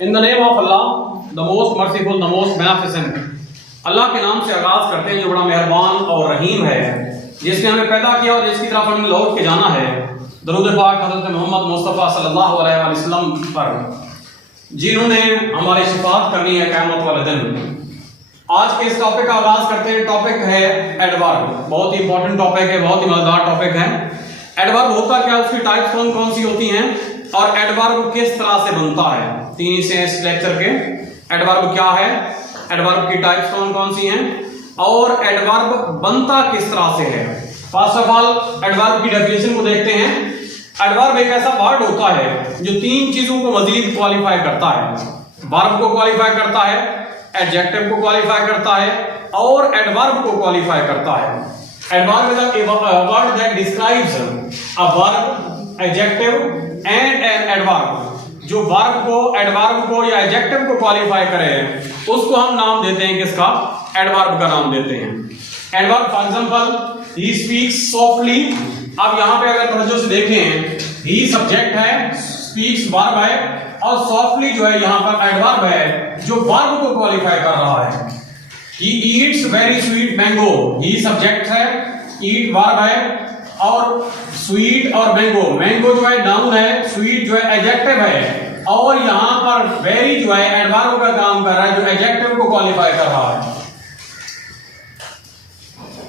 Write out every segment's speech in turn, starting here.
In the name of Allah, the most merciful, the most beneficent. अल्लाह के नाम से आगाज करते हैं जो बड़ा मेहरबान और रहीम है, जिसने हमें पैदा किया और जिसकी तरफ हमें लौट के जाना है। दरूद पाक हज़रत मोहम्मद मुस्तफ़ा सल्लल्लाहु अलैहि वसल्लम पर, जिन्होंने हमारी शिफात करनी है क़यामत वाले दिन। आज के इस टॉपिक का आगाज करते हैं। टॉपिक है एडवर्ब। बहुत ही इंपॉर्टेंट टॉपिक है, बहुत ही मजेदार टॉपिक है। एडवर्ब होता क्या, उसकी टाइप्स कौन कौन सी होती हैं और एडवर्ब किस तरह से बनता है। तीन से इस लेक्चर के एडवर्ब क्या है, एडवर्ब की टाइप्स कौन कौन सी हैं और एडवर्ब बनता किस तरह से है। फर्स्ट ऑफ ऑल एडवर्ब की डेफिनेशन को देखते हैं। एडवर्ब एक ऐसा वर्ड होता है जो तीन चीजों को मजीद क्वालिफाई करता है। वर्ब को क्वालिफाई करता है, एडजेक्टिव को क्वालिफाई करता है और एडवर्ब को क्वालिफाई करता है। Adverb is a word that describes a verb, adjective and an adverb. जो वर्ब को, एडवर्ब को या एडजेक्टिव को क्वालिफाई करे उसको हम नाम देते हैं किसका, एडवर्ब का नाम देते हैं। Adverb for example he speaks softly. अब यहां पे अगर तवज्जो से देखें, ही सब्जेक्ट है, स्पीक्स वर्ब है और सॉफ्टली जो है यहां पर एडवर्ब है जो वर्ब को क्वालिफाई कर रहा है। He eats very sweet mango. He subject है, ईट वर्ब है और स्वीट और मैंगो, मैंगो जो है नाउन है, स्वीट जो है एडजेक्टिव है और यहां पर वेरी जो है एडवर्ब का काम कर रहा है जो एडजेक्टिव को क्वालिफाई कर रहा है।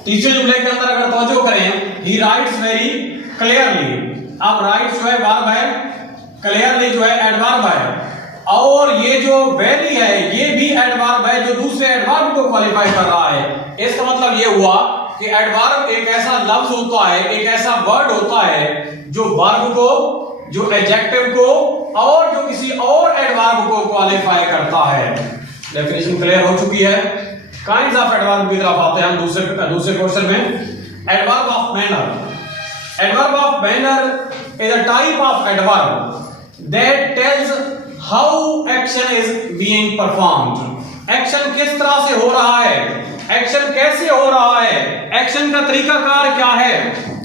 तीसरे जुमले के अंदर अगर तवज्जो करें, ही राइट्स वेरी क्लियरली। अब राइट्स जो है वर्ब है, क्लियरली जो है एडवर्ब है और ये जो वेरी है ये भी एडवर्ब है जो दूसरे एडवर्ब को क्वालिफाई कर रहा है। इसका मतलब ये हुआ कि एडवर्ब एक ऐसा लफ्ज होता है, एक ऐसा वर्ड होता है जो वर्ब को, जो एडजेक्टिव को और जो किसी और एडवर्ब को क्वालिफाई करता है। डेफिनेशन क्लियर हो चुकी है। काइंड्स ऑफ एडवर्ब की तरफ आते हैं हम दूसरे क्वेश्चन में। Adverb of manner. Adverb of manner is a type of adverb that tells how action is being performed. Action किस तरह से हो रहा है, एक्शन कैसे हो रहा है, एक्शन का तरीकाकार क्या है,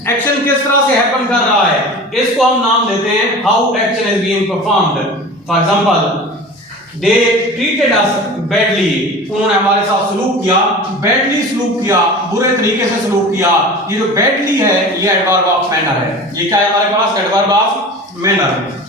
एक्शन किस तरह से हैपन कर रहा है, इसको हम नाम देते हैं how action is being performed. For example they treated us badly. उन्होंने हमारे साथ सलूक किया, बैडली सलूक किया, बुरे तरीके से सलूक किया। ये जो बैडली है ये एडवर्ब ऑफ मैनर है। ये क्या है हमारे पास, adverb of manner.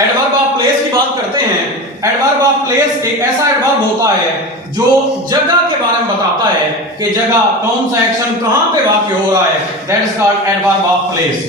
Adverb of place की बात करते हैं। एडवर्ब ऑफ प्लेस एक ऐसा एडवर्ब होता है जो जगह के बारे में बताता है कि जगह, कौन सा एक्शन कहां पे वाक़ हो रहा है। That is called adverb of place.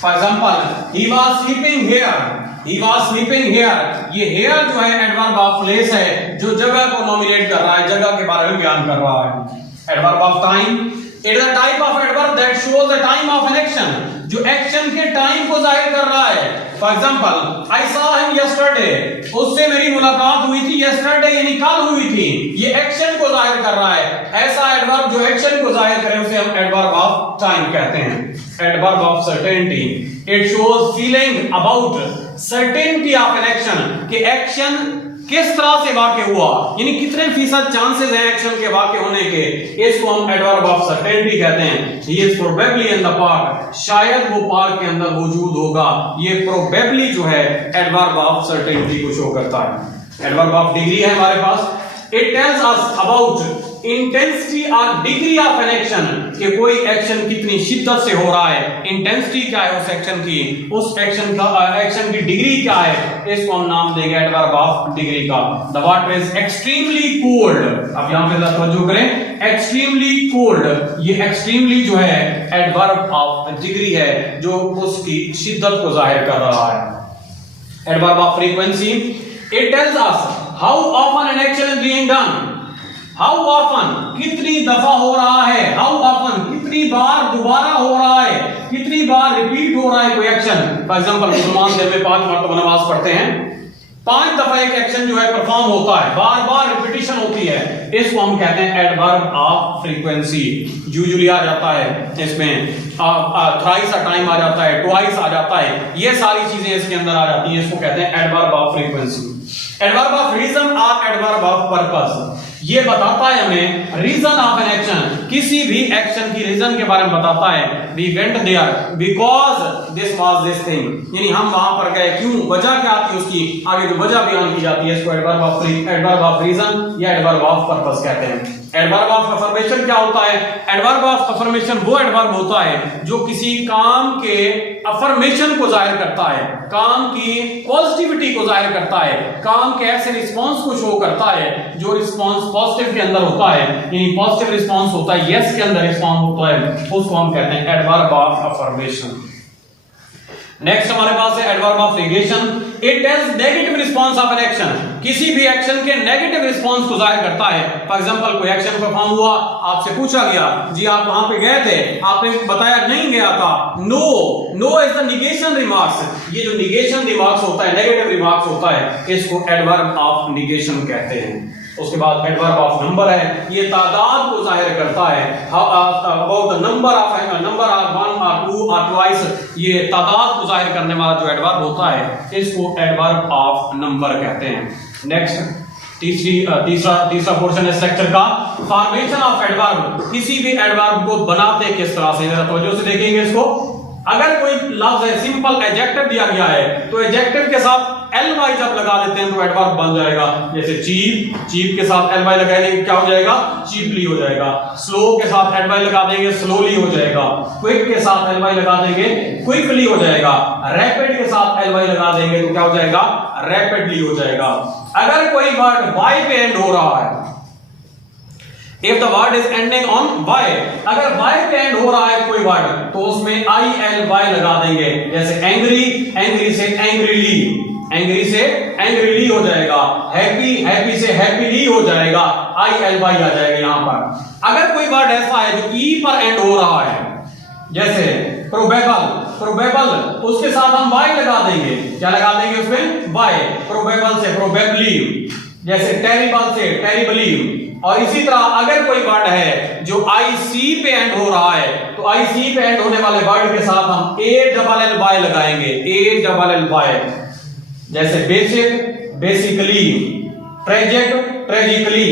For example he was sleeping here. He was sleeping here. ये हियर जो है एडवर्ब ऑफ प्लेस है जो जगह को नॉमिनेट कर रहा है, जगह के बारे में बयान कर रहा है। Adverb of time, it is a type of adverb that shows the time of an action, जो एक्शन के टाइम को जाहिर कर रहा है। For example I saw him yesterday. उससे मेरी मुलाकात हुई थी यस्टरडे, यानी कल हुई थी। ये एक्शन को जाहिर कर रहा है। ऐसा एडवर्ब जो एक्शन को जाहिर करे उसे हम एडवर्ब ऑफ टाइम कहते हैं। Adverb of certainty, it shows feeling about certainty of an action, कि एक्शन किस तरह से वाक़ हुआ, यानी कितने फीसद चांसेस हैं एक्शन के वाक़ होने के, इसको हम एडवर्ब ऑफ सर्टेनिटी कहते हैं। He is probably in the park. शायद वो पार्क के अंदर मौजूद होगा। ये प्रोबेबली जो है एडवर्ब ऑफ सर्टेनिटी को शो करता है। एडवर्ब ऑफ डिग्री है हमारे पास। It tells us about intensity और डिग्री ऑफ एन एक्शन, कि कोई एक्शन कितनी शिद्दत से हो रहा है, इंटेंसिटी क्या है उस एक्शन की, उस एक्शन का, एक्शन की डिग्री क्या है, इसको हम नाम देंगे एडवर्ब ऑफ डिग्री का। The water is extremely cold. अब यहां पे तवज्जो करें, एक्सट्रीमली कोल्ड, ये एक्सट्रीमली जो है एडवर्ब ऑफ डिग्री है जो उसकी शिद्दत को जाहिर कर रहा है। Adverb of frequency, it tells us how often an action is being done. How often, कितनी दफा हो रहा है, हाउ ऑफन, कितनी बार दोबारा हो रहा है, कितनी बार रिपीट हो रहा है कोई एक्शन। फॉर एग्जांपल मुसलमान दिन में 5 मरतबा नमाज पढ़ते हैं, 5 दफा एक एक्शन जो है परफॉर्म होता है, बार बार रिपीटिशन होती है। इसको हम कहते हैं एडवर्ब ऑफ फ्रीक्वेंसी। यूजुअली आ जाता है इसमें, थ्राइस अ टाइम आ जाता है, ट्वाइस आ जाता है, ये सारी चीजें इसके अंदर आ जाती हैं। इसको कहते हैं adverb of frequency. Adverb of reason और एडवर्ब ऑफ पर्पस, ये बताता है हमें रीजन ऑफ एन एक्शन, किसी भी एक्शन की रीजन के बारे में बताता है। We went there because this was this thing, यानी हम वहां पर गए क्यों, वजह क्या थी उसकी, आगे जो वजह बयान की जाती है इसको एडवर्ब ऑफ रीजन या एडवर्ब ऑफ पर्पस कहते हैं। एडवर्ब ऑफ अफर्मेशन क्या होता है? एडवर्ब ऑफ अफर्मेशन वो एडवर्ब होता है जो किसी काम के अफर्मेशन को जाहिर करता है, काम की पॉजिटिविटी को जाहिर करता है, काम के ऐसे रिस्पांस को शो करता है जो रिस्पांस पॉजिटिव के अंदर होता है, यानी पॉजिटिव रिस्पांस होता है, यस के अंदर रिस्पांस होता है, उसको हम कहते हैं एडवर्ब ऑफ अफर्मेशन। नेक्स्ट हमारे पास है adverb of negation. It tells negative response of an action, किसी भी एक्शन के नेगेटिव रिस्पांस को जाहिर करता है। फॉर एग्जांपल कोई एक्शन परफॉर्म हुआ, आपसे पूछा गया जी आप वहां पे गए थे, आपने बताया नहीं गया था, no no is the negation remarks. ये जो नेगेशन रिमार्क्स होता है, नेगेटिव रिमार्क्स होता है, इसको एडवर्ब ऑफ नेगेशन कहते हैं। उसके बाद एडवर्ब ऑफ नंबर है, ये तादाद को जाहिर करता है, about the number of 1 or 2 or twice, ये तादाद को जाहिर करने वाला जो एडवर्ब होता है इसको एडवर्ब ऑफ नंबर कहते हैं। नेक्स्ट तीसरा पोर्शन है स्ट्रक्चर का, फॉर्मेशन ऑफ एडवर्ब, किसी भी एडवर्ब को बनाते किस तरह से, जरा तवज्जो से देखेंगे इसको। अगर कोई लफ्ज है, सिंपल एडजेक्टिव दिया गया है, तो एडजेक्टिव के साथ ly जब लगा देते हैं तो एडवर्ब बन जाएगा। जैसे चीप, चीप के साथ ly लगा देंगे क्या हो जाएगा, चीपली हो जाएगा। स्लो के साथ ly लगा देंगे, स्लोली हो जाएगा। क्विक के साथ ly लगा देंगे, क्विकली हो जाएगा। रैपिड के साथ ly लगा देंगे तो क्या हो जाएगा, रैपिडली हो जाएगा। अगर कोई वर्ड y पे एंड हो रहा है, if the word is ending on y, अगर y पे एंड हो रहा है कोई वर्ड तो उसमें ily लगा देंगे। जैसे एंग्री, एंग्री से एंग्रीली, एंग्री से एंग्रीली हो जाएगा। हैप्पी, हैप्पी से हैप्पीली हो जाएगा, ily आ जाएगा यहां पर। अगर कोई वर्ड ऐसा है जो e पर एंड हो रहा है, जैसे प्रोबेबल, प्रोबेबल उसके साथ हम y लगा देंगे, क्या लगा देंगे उसमें, y। प्रोबेबल से प्रोबेबली, जैसे टेरिबल से टेरिबली। और इसी तरह अगर कोई वर्ड है जो IC पे एंड हो रहा है तो IC पे एंड होने वाले वर्ड के साथ हम ALLY लगाएंगे, ALLY। जैसे बेसिक, बेसिकली, ट्रेजिक, ट्रेजिकली,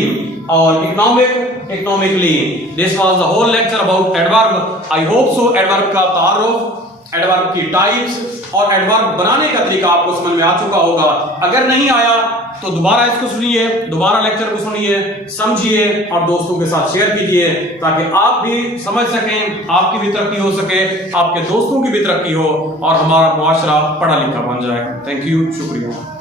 और economic, economically. This was the whole lecture about adverb. I hope so adverb का तारुफ, एडवर्ब की टाइप्स और एडवर्ब बनाने का तरीका आपको समझ में आ चुका होगा। अगर नहीं आया तो दोबारा इसको सुनिए, दोबारा लेक्चर को सुनिए, समझिए और दोस्तों के साथ शेयर कीजिए ताकि आप भी समझ सकें, आपकी भी तरक्की हो सके, आपके दोस्तों की भी तरक्की हो और हमारा मुआशरा पढ़ा लिखा बन जाए। थैंक यू, शुक्रिया।